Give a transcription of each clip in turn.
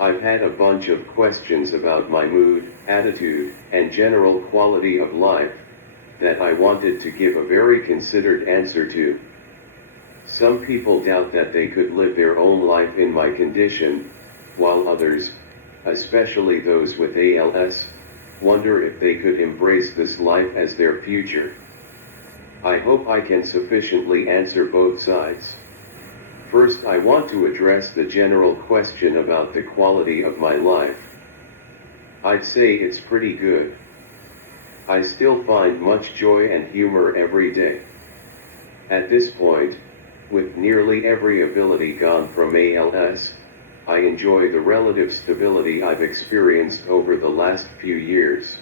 I've had a bunch of questions about my mood, attitude, and general quality of life that I wanted to give a very considered answer to. Some people doubt that they could live their own life in my condition, while others, especially those with ALS, wonder if they could embrace this life as their future. I hope I can sufficiently answer both sides. First, I want to address the general question about the quality of my life. I'd say it's pretty good. I still find much joy and humor every day. At this point, with nearly every ability gone from ALS, I enjoy the relative stability I've experienced over the last few years.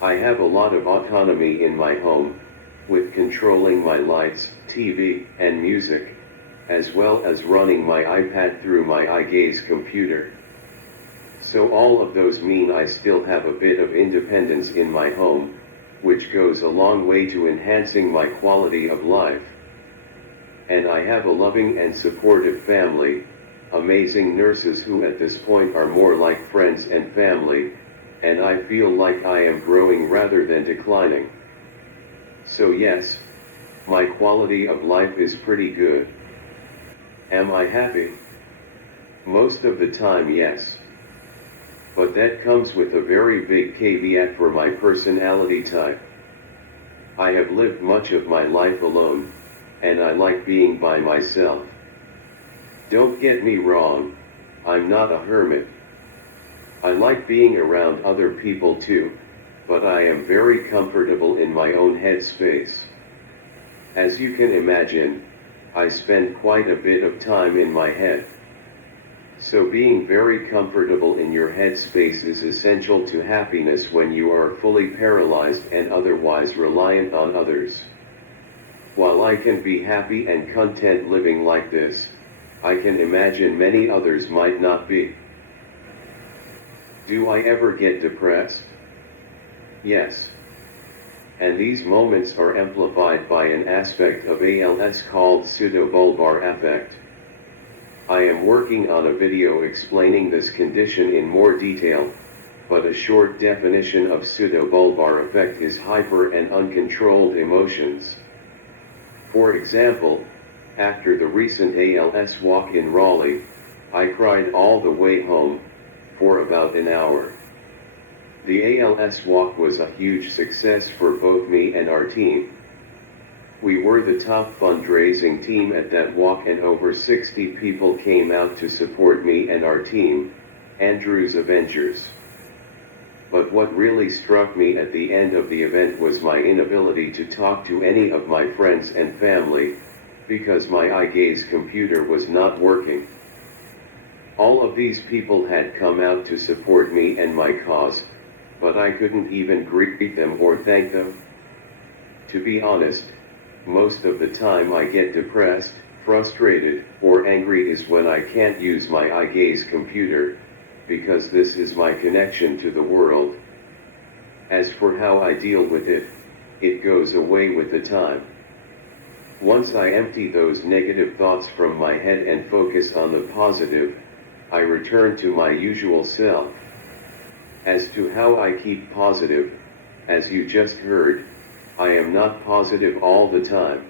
I have a lot of autonomy in my home, with controlling my lights, TV, and music, as well as running my iPad through my eye gaze computer. So all of those mean I still have a bit of independence in my home, which goes a long way to enhancing my quality of life. And I have a loving and supportive family, amazing nurses who at this point are more like friends and family, and I feel like I am growing rather than declining. So yes, my quality of life is pretty good. Am I happy? Most of the time, yes. But that comes with a very big caveat for my personality type. I have lived much of my life alone, and I like being by myself. Don't get me wrong, I'm not a hermit. I like being around other people too, but I am very comfortable in my own headspace. As you can imagine, I spend quite a bit of time in my head. So being very comfortable in your headspace is essential to happiness when you are fully paralyzed and otherwise reliant on others. While I can be happy and content living like this, I can imagine many others might not be. Do I ever get depressed? Yes. And these moments are amplified by an aspect of ALS called pseudobulbar affect. I am working on a video explaining this condition in more detail, but a short definition of pseudobulbar affect is hyper and uncontrolled emotions. For example, after the recent ALS walk in Raleigh, I cried all the way home, for about an hour. The ALS walk was a huge success for both me and our team. We were the top fundraising team at that walk and over 60 people came out to support me and our team, Andrew's Avengers. But what really struck me at the end of the event was my inability to talk to any of my friends and family, because my eye gaze computer was not working. All of these people had come out to support me and my cause, but I couldn't even greet them or thank them. To be honest, most of the time I get depressed, frustrated, or angry is when I can't use my eye gaze computer, because this is my connection to the world. As for how I deal with it, it goes away with the time. Once I empty those negative thoughts from my head and focus on the positive, I return to my usual self. As to how I keep positive, as you just heard, I am not positive all the time.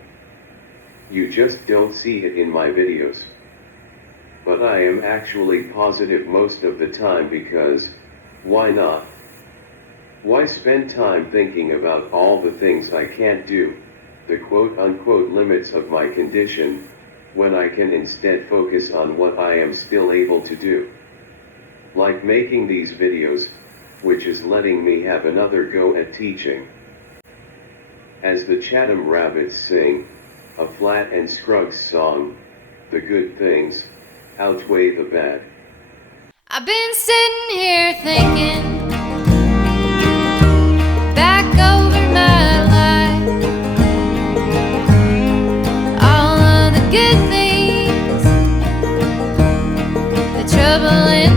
You just don't see it in my videos. But I am actually positive most of the time because, why not? Why spend time thinking about all the things I can't do, the quote-unquote limits of my condition, when I can instead focus on what I am still able to do? Like making these videos, which is letting me have another go at teaching. As the Chatham Rabbits sing, a Flat and Scruggs song, the good things outweigh the bad. I've been sitting here thinking back over my life, all of the good things, the trouble in